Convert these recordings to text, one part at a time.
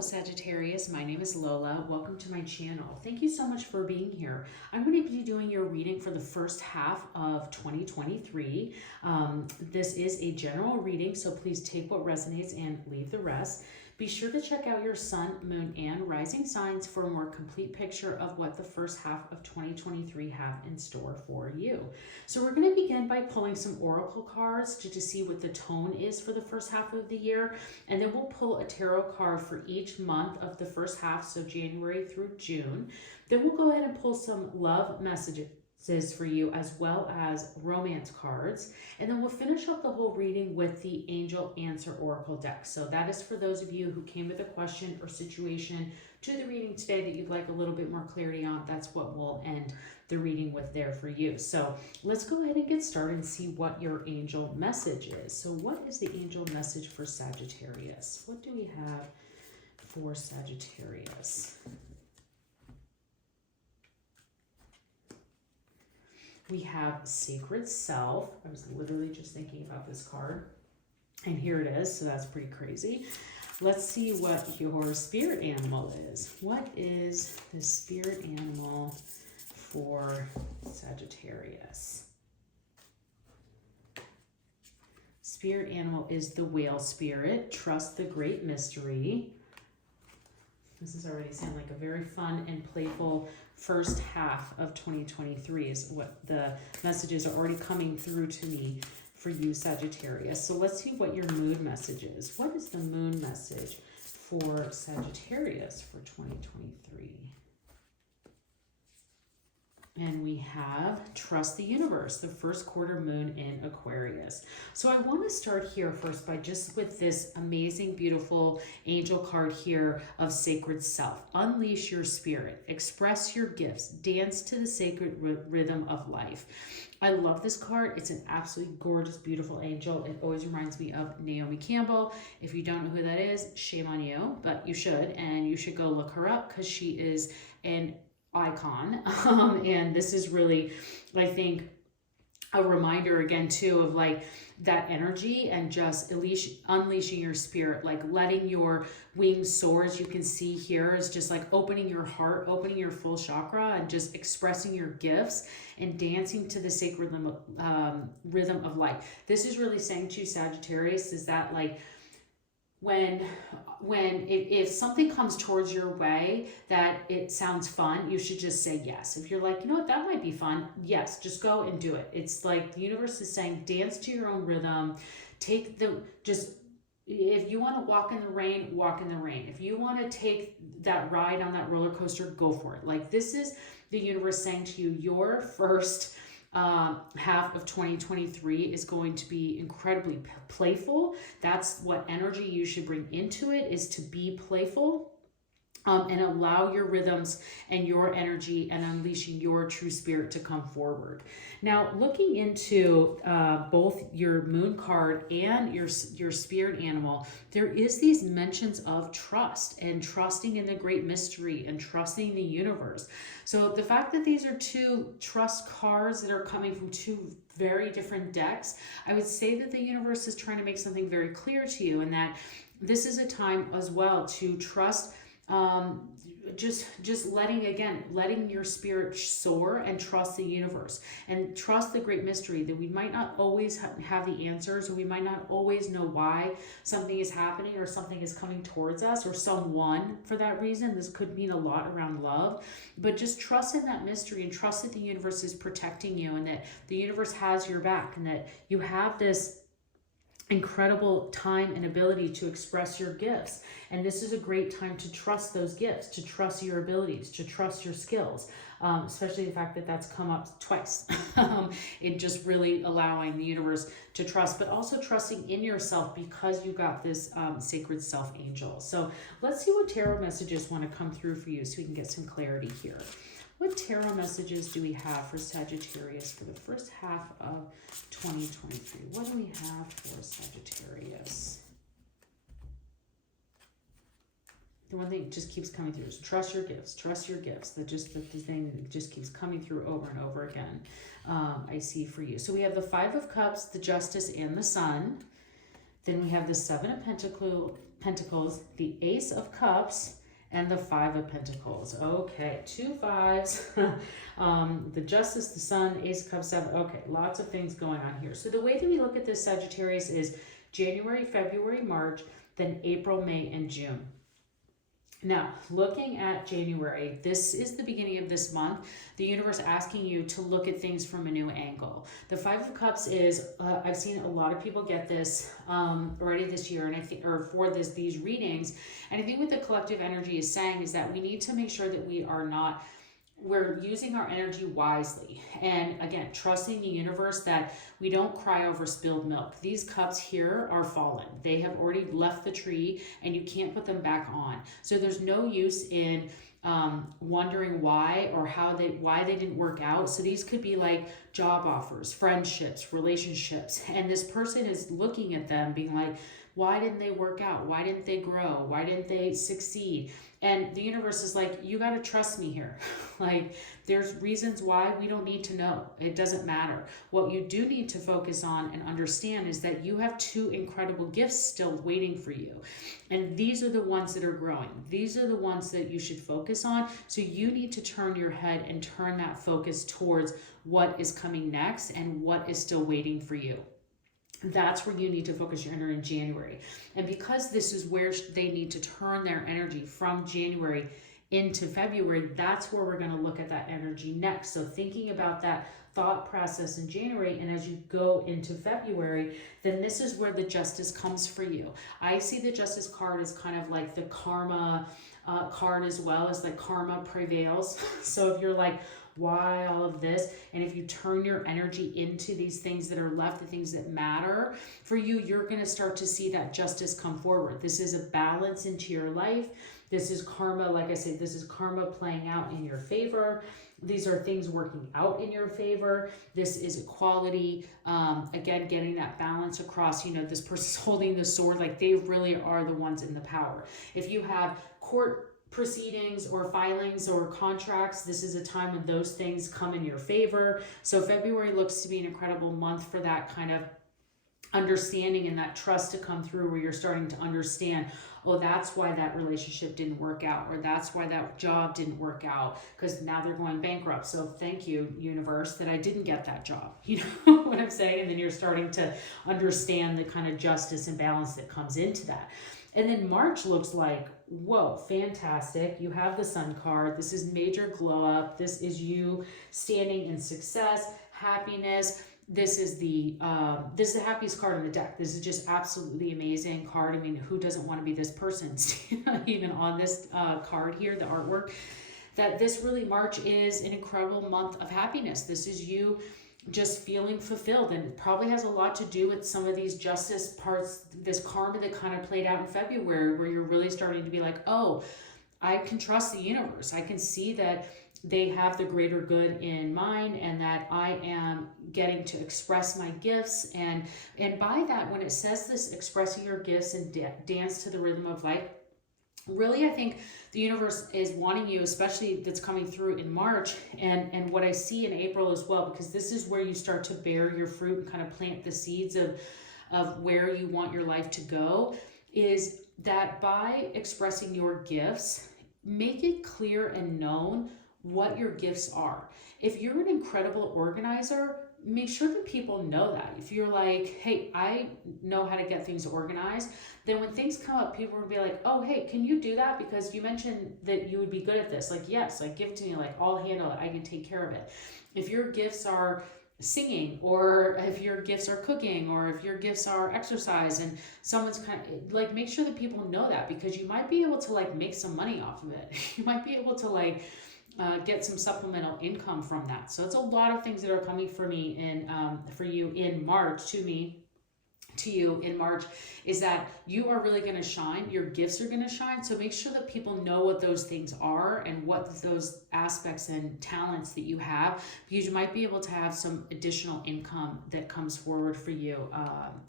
Hello Sagittarius, my name is Lola. Welcome to my channel. Thank you so much for being here. I'm going to be doing your reading for the first half of 2023. This is a general reading, so please take what resonates and leave the rest. Be sure to check out your sun, moon, and rising signs for a more complete picture of what the first half of 2023 have in store for you. So we're going to begin by pulling some oracle cards to see what the tone is for the first half of the year. And then we'll pull a tarot card for each month of the first half, so January through June. Then we'll go ahead and pull some love messages for you, as well as romance cards, and then we'll finish up the whole reading with the angel answer oracle deck. So that is for those of you who came with a question or situation to the reading today that you'd like a little bit more clarity on. That's what we'll end the reading with there for you. So let's go ahead and get started and see what your angel message is. So what is the angel message for Sagittarius? What do we have for Sagittarius? We have Sacred Self. I was literally just thinking about this card. And here it is, so that's pretty crazy. Let's see what your spirit animal is. What is the spirit animal for Sagittarius? Spirit animal is the whale spirit. Trust the great mystery. This is already sounding like a very fun and playful first half of 2023 is what the messages are already coming through to me for you, Sagittarius. So let's see what your moon message is. What is the moon message for Sagittarius for 2023? And we have Trust the Universe, the first quarter moon in Aquarius. So I want to start here first by just with this amazing, beautiful angel card here of Sacred Self. Unleash your spirit, express your gifts, dance to the sacred rhythm of life. I love this card. It's an absolutely gorgeous, beautiful angel. It always reminds me of Naomi Campbell. If you don't know who that is, shame on you, but you should, and you should go look her up because she is an icon. And this is really, I think, a reminder again too of like that energy and just unleashing your spirit, like letting your wings soar. As you can see here is just like opening your heart, opening your full chakra, and just expressing your gifts and dancing to the sacred rhythm of life. This is really saying to Sagittarius is that like if something comes towards your way that it sounds fun, you should just say yes. If you're like, you know what, that might be fun, yes, just go and do it. It's like the universe is saying, dance to your own rhythm. If you want to walk in the rain, walk in the rain. If you want to take that ride on that roller coaster, go for it. Like, this is the universe saying to you, your first half of 2023 is going to be incredibly playful. That's what energy you should bring into it, is to be playful and allow your rhythms and your energy and unleashing your true spirit to come forward. Now, looking into both your moon card and your spirit animal, there is these mentions of trust and trusting in the great mystery and trusting the universe. So the fact that these are two trust cards that are coming from two very different decks, I would say that the universe is trying to make something very clear to you, and that this is a time as well to trust, just letting your spirit soar and trust the universe and trust the great mystery, that we might not always have the answers, or we might not always know why something is happening or something is coming towards us, or someone for that reason. This could mean a lot around love, but just trust in that mystery and trust that the universe is protecting you, and that the universe has your back, and that you have this incredible time and ability to express your gifts. And this is a great time to trust those gifts, to trust your abilities, to trust your skills, especially the fact that that's come up twice. It just really allowing the universe to trust, but also trusting in yourself because you got this Sacred Self angel. So let's see what tarot messages want to come through for you so we can get some clarity here. What tarot messages do we have for Sagittarius for the first half of 2023? What do we have for Sagittarius? The one thing that just keeps coming through is trust your gifts, trust your gifts. That's just the thing that just keeps coming through over and over again. I see for you. So we have the Five of Cups, the Justice, and the Sun. Then we have the Seven of Pentacles, the Ace of Cups, and the Five of Pentacles. Okay, 2 5s. The Justice, the Sun, Ace of Cups, 7. Okay, lots of things going on here. So the way that we look at this, Sagittarius, is January, February, March, then April, May, and June. Now, looking at January, this is the beginning of this month. The universe asking you to look at things from a new angle. The Five of Cups is, I've seen a lot of people get this already this year, and I think, or for these readings. And I think what the collective energy is saying is that we need to make sure that we're using our energy wisely. And again, trusting the universe that we don't cry over spilled milk. These cups here are fallen. They have already left the tree and you can't put them back on. So there's no use in wondering why or why they didn't work out. So these could be like job offers, friendships, relationships. And this person is looking at them being like, why didn't they work out? Why didn't they grow? Why didn't they succeed? And the universe is like, you got to trust me here. Like, there's reasons why we don't need to know. It doesn't matter. What you do need to focus on and understand is that you have 2 incredible gifts still waiting for you. And these are the ones that are growing. These are the ones that you should focus on. So you need to turn your head and turn that focus towards what is coming next and what is still waiting for you. That's where you need to focus your energy in January. And because this is where they need to turn their energy from January into February, that's where we're going to look at that energy next. So thinking about that thought process in January, and as you go into February, then this is where the Justice comes for you. I see the Justice card as kind of like the karma card, as well as the karma prevails. So if you're like, why all of this? And if you turn your energy into these things that are left, the things that matter for you, you're going to start to see that justice come forward. This is a balance into your life. This is karma. Like I said, this is karma playing out in your favor. These are things working out in your favor. This is equality. Again, getting that balance across, this person's holding the sword, like they really are the ones in the power. If you have court proceedings or filings or contracts, this is a time when those things come in your favor. So February looks to be an incredible month for that kind of understanding and that trust to come through, where you're starting to understand, oh, that's why that relationship didn't work out, or that's why that job didn't work out, because now they're going bankrupt. So thank you, universe, that I didn't get that job. You know what I'm saying? And then you're starting to understand the kind of justice and balance that comes into that. And then March looks like, whoa, fantastic. You have the Sun card. This is major glow up. This is you standing in success, happiness. This is the happiest card in the deck. This is just absolutely amazing card. I mean, who doesn't want to be this person? Even on this card here, the artwork, that this really, March is an incredible month of happiness. This is you just feeling fulfilled, and it probably has a lot to do with some of these justice parts, this karma that kind of played out in February, where you're really starting to be like, oh, I can trust the universe. I can see that they have the greater good in mind, and that I am getting to express my gifts. And by that, when it says this, expressing your gifts and dance to the rhythm of life, really, I think the universe is wanting you, especially that's coming through in March, and what I see in April as well, because this is where you start to bear your fruit and kind of plant the seeds of where you want your life to go, is that by expressing your gifts, make it clear and known what your gifts are. If you're an incredible organizer, make sure that people know that. If you're like, hey, I know how to get things organized, then when things come up, people will be like, oh, hey, can you do that? Because you mentioned that you would be good at this. Like, yes, like give it to me, like I'll handle it. I can take care of it. If your gifts are singing, or if your gifts are cooking, or if your gifts are exercise, and someone's kind of like, make sure that people know that, because you might be able to like make some money off of it. You might be able to like get some supplemental income from that. So it's a lot of things that are coming for me for you in March, to you in March, is that you are really going to shine. Your gifts are going to shine. So make sure that people know what those things are and what those aspects and talents that you have, because you might be able to have some additional income that comes forward for you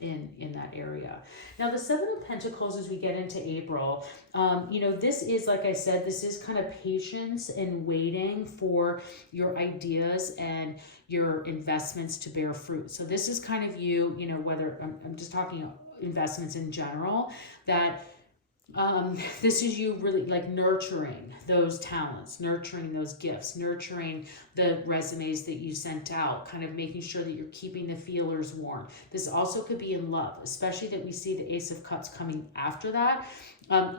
in that area. Now, the Seven of Pentacles, as we get into April, this is, like I said, this is kind of patience and waiting for your ideas and your investments to bear fruit. So this is kind of you, whether I'm just talking investments in general, that This is you really like nurturing those talents, nurturing those gifts, nurturing the resumes that you sent out, kind of making sure that you're keeping the feelers warm. This also could be in love, especially that we see the Ace of Cups coming after that.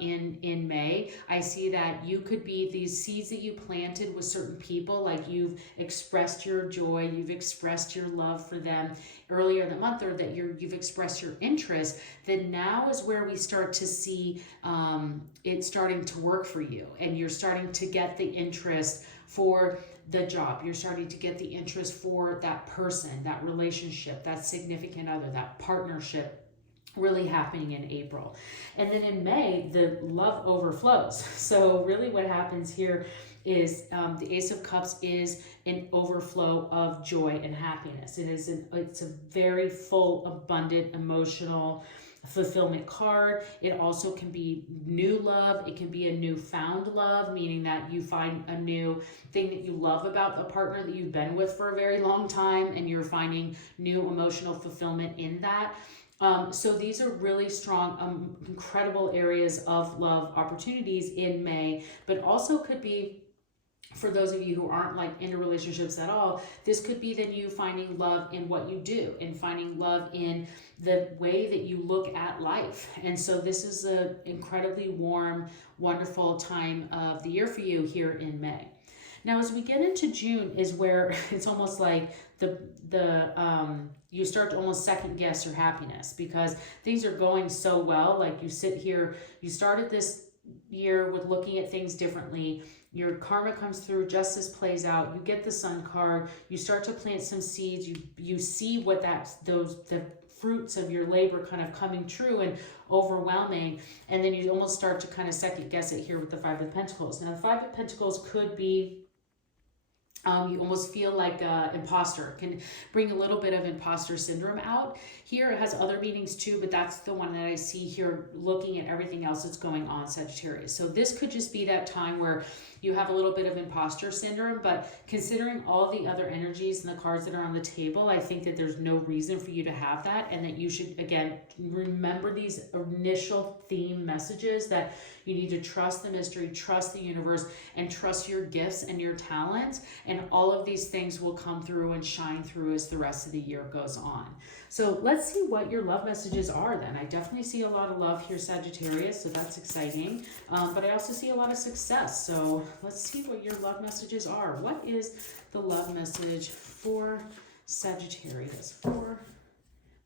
In May, I see that you could be these seeds that you planted with certain people, like you've expressed your joy, you've expressed your love for them earlier in the month, or that you've expressed your interest. Then now is where we start to see it starting to work for you, and you're starting to get the interest for the job. You're starting to get the interest for that person, that relationship, that significant other, that partnership really happening in April. And then in May, the love overflows. So really what happens here is the Ace of Cups is an overflow of joy and happiness. It's a very full, abundant, emotional fulfillment card. It also can be new love. It can be a newfound love, meaning that you find a new thing that you love about the partner that you've been with for a very long time, and you're finding new emotional fulfillment in that. So these are really strong, incredible areas of love opportunities in May, but also could be, for those of you who aren't like into relationships at all, this could be then you finding love in what you do, and finding love in the way that you look at life. And so this is an incredibly warm, wonderful time of the year for you here in May. Now, as we get into June is where it's almost like you start to almost second guess your happiness, because things are going so well. Like you sit here, you started this year with looking at things differently. Your karma comes through, justice plays out, you get the Sun card, you start to plant some seeds, you see what the fruits of your labor kind of coming true and overwhelming, and then you almost start to kind of second guess it here with the Five of Pentacles. Now the Five of Pentacles could be you almost feel like an imposter. It can bring a little bit of imposter syndrome out. Here it has other meanings too, but that's the one that I see here looking at everything else that's going on, Sagittarius. So this could just be that time where you have a little bit of imposter syndrome, but considering all the other energies and the cards that are on the table, I think that there's no reason for you to have that, and that you should, again, remember these initial theme messages that you need to trust the mystery, trust the universe, and trust your gifts and your talents, and all of these things will come through and shine through as the rest of the year goes on. So let's see what your love messages are then. I definitely see a lot of love here, Sagittarius, so that's exciting. But I also see a lot of success. So let's see what your love messages are. What is the love message for Sagittarius for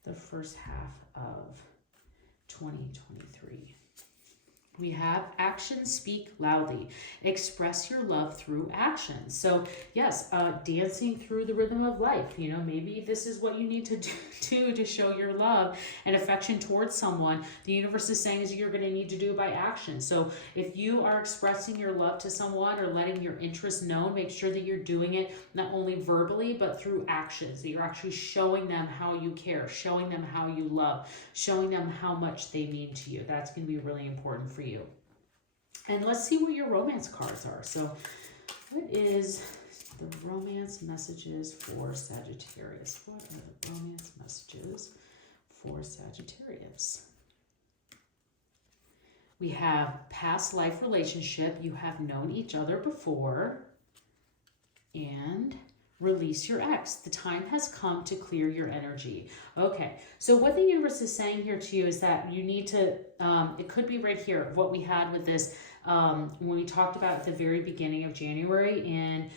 the first half of 2023? We have actions speak loudly. Express your love through action. So yes, dancing through the rhythm of life. You know, maybe this is what you need to do to show your love and affection towards someone. The universe is saying is you're going to need to do it by action. So if you are expressing your love to someone or letting your interest known, make sure that you're doing it not only verbally, but through actions, that you're actually showing them how you care, showing them how you love, showing them how much they mean to you. That's going to be really important for you. And let's see what your romance cards are. So what is the romance messages for Sagittarius? What are the romance messages for Sagittarius? We have past life relationship. You have known each other before. And release your ex. The time has come to clear your energy. Okay, so what the universe is saying here to you is that you need to, it could be right here, what we had with this, when we talked about at the very beginning of January, and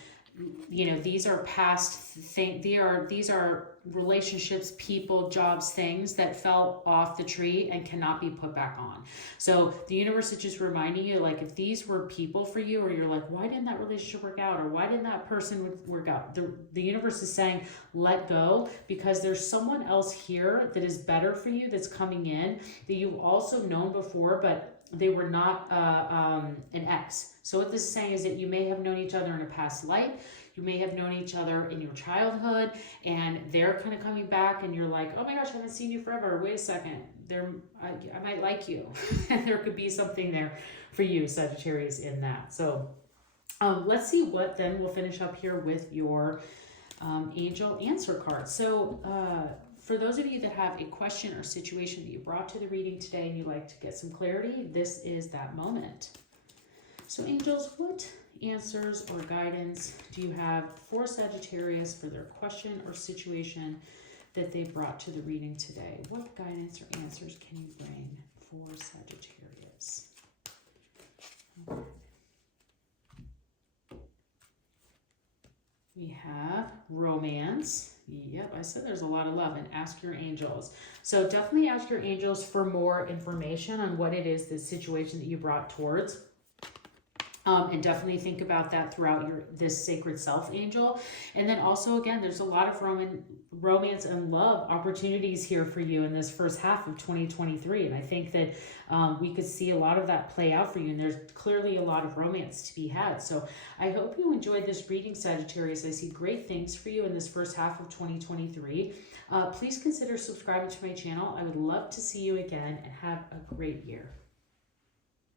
you know, these are past things, these are relationships, people, jobs, things that fell off the tree and cannot be put back on. So the universe is just reminding you, like, if these were people for you, or you're like, why didn't that relationship work out, or why didn't that person work out, the universe is saying let go, because there's someone else here that is better for you, that's coming in, that you've also known before, but they were not an ex. So what this is saying is that you may have known each other in a past life, you may have known each other in your childhood, and they're kind of coming back, and you're like, oh my gosh, I haven't seen you forever. Wait a second, I might like you. And there could be something there for you, Sagittarius, in that. So let's see what then we'll finish up here with your angel answer card. So For those of you that have a question or situation that you brought to the reading today and you'd like to get some clarity, this is that moment. So angels, what answers or guidance do you have for Sagittarius for their question or situation that they brought to the reading today? What guidance or answers can you bring for Sagittarius? Okay. We have romance. Yep, I said there's a lot of love, and ask your angels. So definitely ask your angels for more information on what it is, the situation that you brought towards. And definitely think about that throughout this sacred self angel. And then also, again, there's a lot of romance and love opportunities here for you in this first half of 2023. And I think that we could see a lot of that play out for you. And there's clearly a lot of romance to be had. So I hope you enjoyed this reading, Sagittarius. I see great things for you in this first half of 2023. Please consider subscribing to my channel. I would love to see you again, and have a great year.